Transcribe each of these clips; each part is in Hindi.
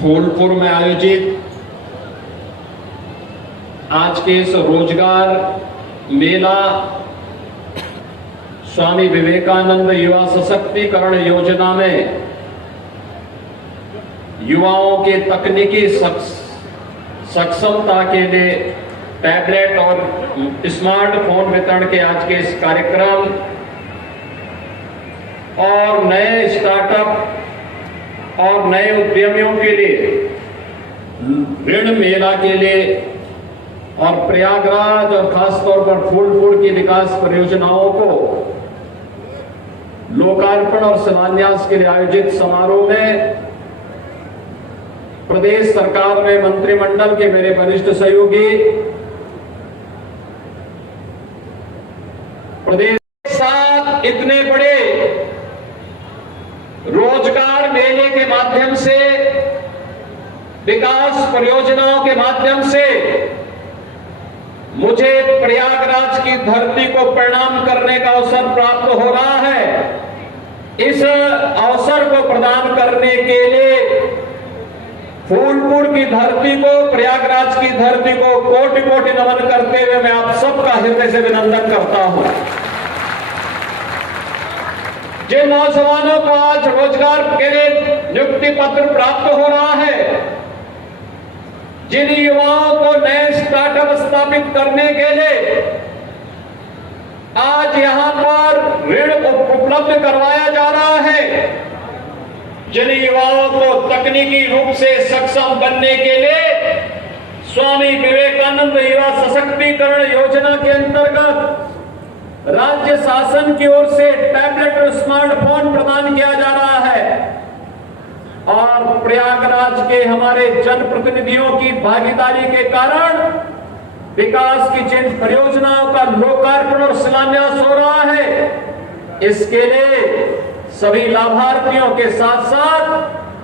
फूलपुर में आयोजित आज के इस रोजगार मेला स्वामी विवेकानंद युवा सशक्तिकरण योजना में युवाओं के तकनीकी सक्षमता के लिए टैबलेट और स्मार्टफोन वितरण के आज के इस कार्यक्रम और नए स्टार्टअप और नए उद्यमियों के लिए ऋण मेला के लिए और प्रयागराज और खासतौर पर फूलपुर की विकास परियोजनाओं को लोकार्पण और शिलान्यास के लिए आयोजित समारोह में प्रदेश सरकार में मंत्रिमंडल के मेरे वरिष्ठ सहयोगी, प्रदेश के साथ इतने बड़े रोजगार मेले के माध्यम से, विकास परियोजनाओं के माध्यम से मुझे प्रयागराज की धरती को प्रणाम करने का अवसर प्राप्त हो रहा है। इस अवसर को प्रदान करने के लिए फूलपुर की धरती को, प्रयागराज की धरती को कोटि कोटि नमन करते हुए मैं आप सबका हृदय से अभिनंदन करता हूं। जिन नौजवानों को आज रोजगार के लिए नियुक्ति पत्र प्राप्त हो रहा है, जिन युवाओं को नए स्टार्टअप स्थापित करने के लिए आज यहां पर ऋण उपलब्ध करवाया जा रहा है, जिन युवाओं को तकनीकी रूप से सक्षम बनने के लिए स्वामी विवेकानंद युवा सशक्तिकरण योजना के अंतर्गत राज्य शासन की ओर से टैबलेट और स्मार्टफोन प्रदान किया जा रहा है और प्रयागराज के हमारे जनप्रतिनिधियों की भागीदारी के कारण विकास की जिन परियोजनाओं का लोकार्पण और शिलान्यास हो रहा है, इसके लिए सभी लाभार्थियों के साथ साथ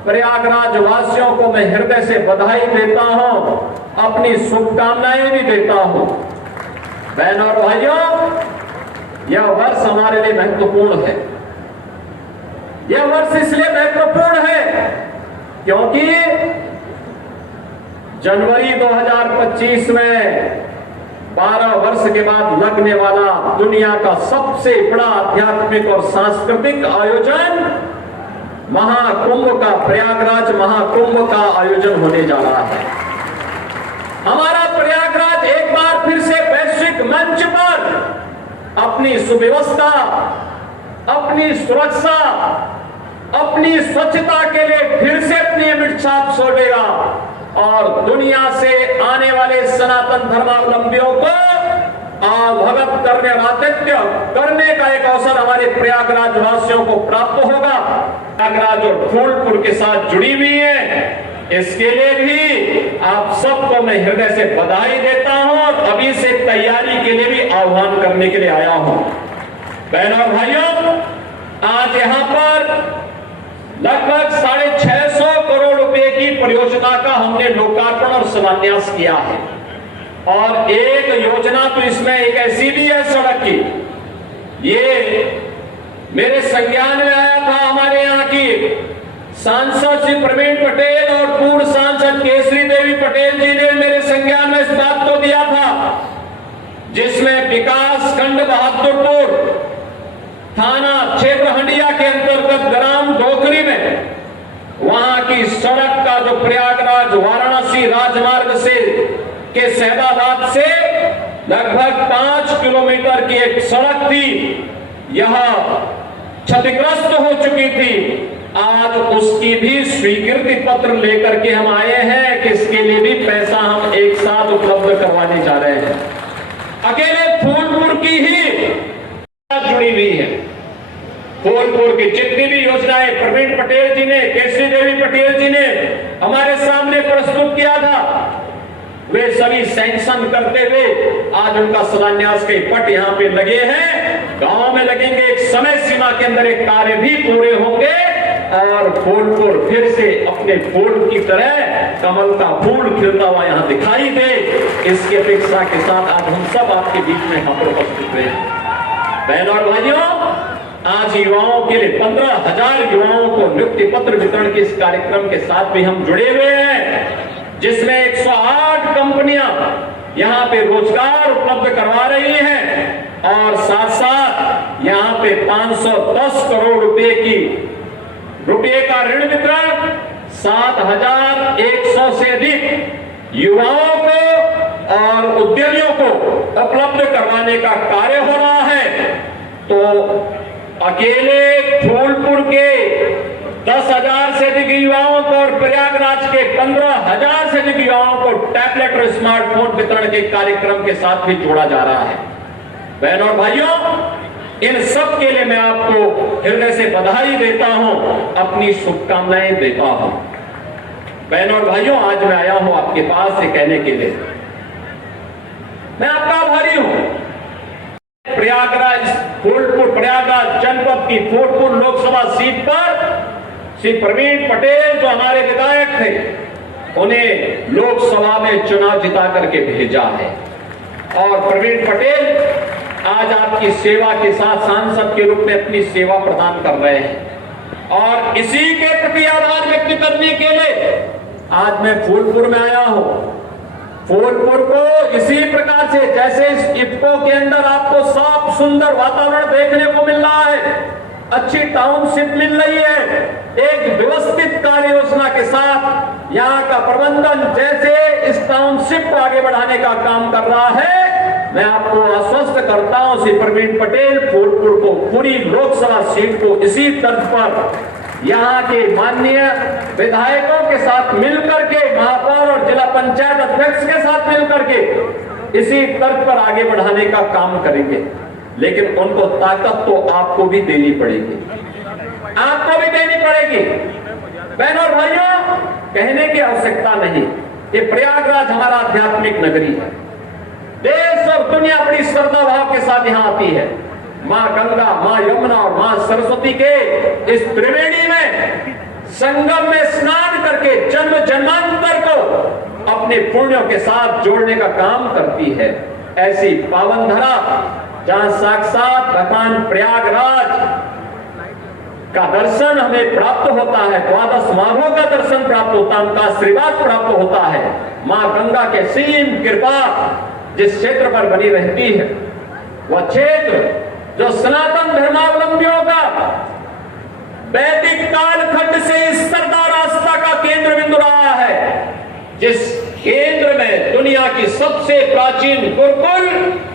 प्रयागराज वासियों को मैं हृदय से बधाई देता हूं, अपनी शुभकामनाएं भी देता हूं। बहनों और भाइयों, यह वर्ष हमारे लिए महत्वपूर्ण है। यह वर्ष इसलिए महत्वपूर्ण है क्योंकि जनवरी 2025 में 12 वर्ष के बाद लगने वाला दुनिया का सबसे बड़ा आध्यात्मिक और सांस्कृतिक आयोजन महाकुंभ का, प्रयागराज महाकुंभ का आयोजन होने जा रहा है। हमारा प्रयागराज एक बार फिर से वैश्विक मंच पर अपनी सुव्यवस्था, अपनी सुरक्षा, अपनी स्वच्छता के लिए फिर से अपनी अमिट छाप छोड़ेगा और दुनिया से आने वाले सनातन धर्मावलंबियों को भगत करने, आतिथ्य करने का एक अवसर हमारे प्रयागराज वासियों को प्राप्त होगा। प्रयागराज और फूलपुर के साथ जुड़ी हुई है, इसके लिए भी आप सबको मैं हृदय से बधाई देता हूं और अभी से तैयारी के लिए भी आह्वान करने के लिए आया हूं। बहनों और भाइयों, आज यहां पर लगभग 650 करोड़ रुपए की परियोजना का हमने लोकार्पण और शिलान्यास किया है और एक योजना तो इसमें एक ऐसी भी है सड़क की, ये मेरे संज्ञान में आया था। हमारे यहाँ की सांसद श्री प्रवीण पटेल और पूर्व सांसद केसरी देवी पटेल जी ने मेरे संज्ञान में इस बात को दिया था, जिसमें विकास खंड बहादुरपुर थाना क्षेत्र हंडिया के अंतर्गत ग्राम डोकरी में वहां की सड़क का जो प्रयागराज वाराणसी राजमार्ग से के सैदाबाद से लगभग 5 किलोमीटर की एक सड़क थी, यह क्षतिग्रस्त हो चुकी थी। आज उसकी भी स्वीकृति पत्र लेकर के हम आए हैं कि इसके लिए भी पैसा हम एक साथ उपलब्ध करवाने जा रहे हैं। अकेले फूलपुर की ही जुड़ी हुई है। फूलपुर की जितनी भी योजनाएं प्रवीण पटेल जी ने, केसरी देवी पटेल जी ने हमारे सामने प्रस्तुत किया था, वे सभी सैंक्शन करते हुए आज उनका शिलान्यास के पट यहाँ पे लगे हैं। गांव में लगेंगे, एक समय सीमा के अंदर एक कार्य भी पूरे होंगे और फूलपुर फिर से अपने फूल की तरह कमल का फूल खिलता हुआ यहाँ दिखाई दे, इसकी अपेक्षा के साथ आज हम सब आपके बीच में यहाँ पर उपस्थित हुए। बहनों और भाइयों, आज युवाओं के लिए 15,000 युवाओं को नियुक्ति पत्र वितरण के इस कार्यक्रम के साथ भी हम जुड़े हुए हैं, जिसमें 108 कंपनियां यहां पे रोजगार उपलब्ध करवा रही हैं और साथ साथ यहां पे 510 करोड़ रुपए का ऋण वितरण 7,100 से अधिक युवाओं को और उद्यमियों को उपलब्ध करवाने का कार्य हो रहा है। तो अकेले फूलपुर के 10,000 से अधिक युवाओं को और प्रयागराज के 15,000 से अधिक युवाओं को टैबलेट और स्मार्टफोन वितरण के कार्यक्रम के साथ भी जोड़ा जा रहा है। बहनों और भाइयों, इन सब के लिए मैं आपको हृदय से बधाई देता हूं, अपनी शुभकामनाएं देता हूं। बहनों और भाइयों, आज मैं आया हूं आपके पास से कहने के लिए मैं आपका आभारी हूं। प्रयागराज जनपद की फूलपुर लोकसभा सीट पर श्री प्रवीण पटेल जो हमारे विधायक थे, उन्हें लोकसभा में चुनाव जिता करके भेजा है और प्रवीण पटेल आज आपकी सेवा के साथ सांसद के रूप में अपनी सेवा प्रदान कर रहे हैं और इसी के प्रति आभार व्यक्त करने के लिए आज मैं फूलपुर में आया हूं। फूलपुर को इसी प्रकार से जैसे इस इफ्को के अंदर आपको साफ सुंदर वातावरण देखने को मिल रहा है, अच्छी टाउनशिप मिल रही है, एक व्यवस्थित कार्य योजना के साथ यहाँ का प्रबंधन जैसे इस टाउनशिप को आगे बढ़ाने का काम कर रहा है, मैं आपको आश्वस्त करता हूं श्री प्रवीण पटेल फूलपुर को पूरी लोकसभा सीट को इसी तर्ज पर यहाँ के माननीय विधायकों के साथ मिलकर के, महापौर और जिला पंचायत अध्यक्ष के साथ मिलकर के इसी तर्ज पर आगे बढ़ाने का काम करेंगे। लेकिन उनको ताकत तो आपको भी देनी पड़ेगी, आपको भी देनी पड़ेगी। बहनों और भाइयों, कहने की आवश्यकता नहीं, ये प्रयागराज हमारा आध्यात्मिक नगरी है। देश और दुनिया बड़ी श्रद्धा भाव के साथ यहाँ आती है। माँ गंगा, माँ यमुना और माँ सरस्वती के इस त्रिवेणी में संगम में स्नान करके जन्म जन्मांतर को अपने पुण्यों के साथ जोड़ने का काम करती है। ऐसी पावन धरा जहां साक्षात भगवान प्रयागराज का दर्शन हमें प्राप्त होता है, द्वादश माघों का दर्शन प्राप्त होता है, उनका आशीर्वाद प्राप्त होता है। माँ गंगा के सीम कृपा जिस क्षेत्र पर बनी रहती है, वह क्षेत्र जो सनातन धर्मावलंबियों का वैदिक कालखंड से इस सरदार आस्था का केंद्र बिंदु रहा है, जिस केंद्र में दुनिया की सबसे प्राचीन गुरुकुल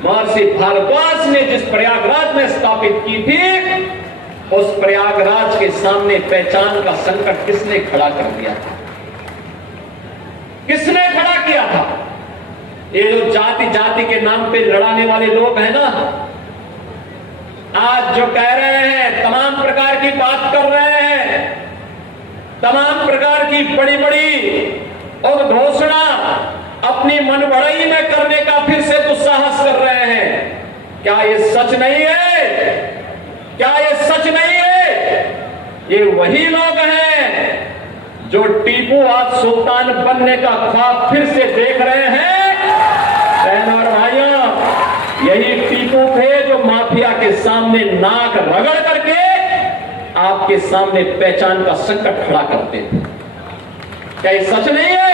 महर्षि भारद्वाज ने जिस प्रयागराज में स्थापित की थी, उस प्रयागराज के सामने पहचान का संकट किसने खड़ा कर दिया था? किसने खड़ा किया था? ये जो जाति जाति के नाम पे लड़ाने वाले लोग हैं ना, आज जो कह रहे हैं, तमाम प्रकार की बात कर रहे हैं, तमाम प्रकार की बड़ी बड़ी और घोषणा अपनी मनबड़ाई में करने का फिर से दुस्साहस कर रहे हैं। क्या ये सच नहीं है? क्या ये सच नहीं है? ये वही लोग हैं जो टीपू आज सुल्तान बनने का ख्वाब फिर से देख रहे हैं। बहनों और भाइयों, यही टीपू थे जो माफिया के सामने नाक रगड़ करके आपके सामने पहचान का संकट खड़ा करते थे। क्या ये सच नहीं है?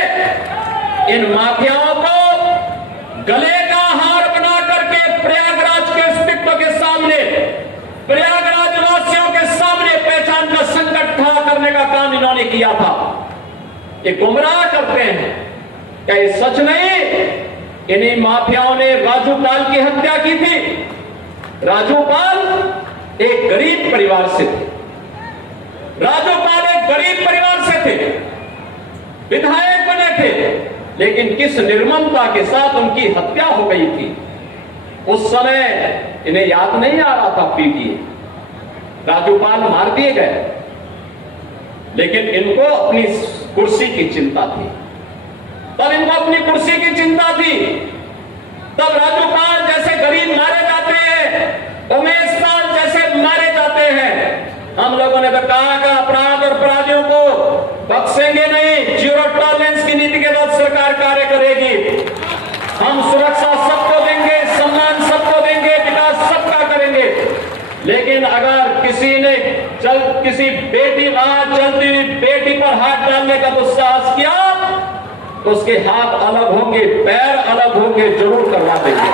इन माफियाओं को गले का हार बना करके प्रयागराज के अस्तित्व के सामने, प्रयागराज वासियों के सामने पहचान का संकट खड़ा करने का काम इन्होंने किया था। ये गुमराह करते हैं। क्या ये सच नहीं? इन्हीं माफियाओं ने राजूपाल की हत्या की थी। राजूपाल एक गरीब परिवार से थे। राजूपाल एक गरीब परिवार से थे, विधायक बने थे, लेकिन किस निर्ममता के साथ उनकी हत्या हो गई थी। उस समय इन्हें याद नहीं आ रहा था पीटीए, राजूपाल मार दिए गए, लेकिन इनको अपनी कुर्सी की चिंता थी। तब इनको अपनी कुर्सी की चिंता थी। तब राजूपाल जैसे गरीब मारे जाते हैं, उमेश पाल जैसे मारे जाते हैं। हम लोगों ने तो कहा कि अपराध और अपराधियों को बख्शेंगे नहीं, जीरो टॉलरेंस की नीति के तहत सरकार कार्य करेगी। हम सुरक्षा सबको देंगे, सम्मान सबको देंगे, विकास सबका करेंगे। लेकिन अगर किसी बेटी वहां चलती हुई बेटी पर हाथ डालने का दुस्साहस किया तो उसके हाथ अलग होंगे, पैर अलग होंगे, जरूर करवा देंगे।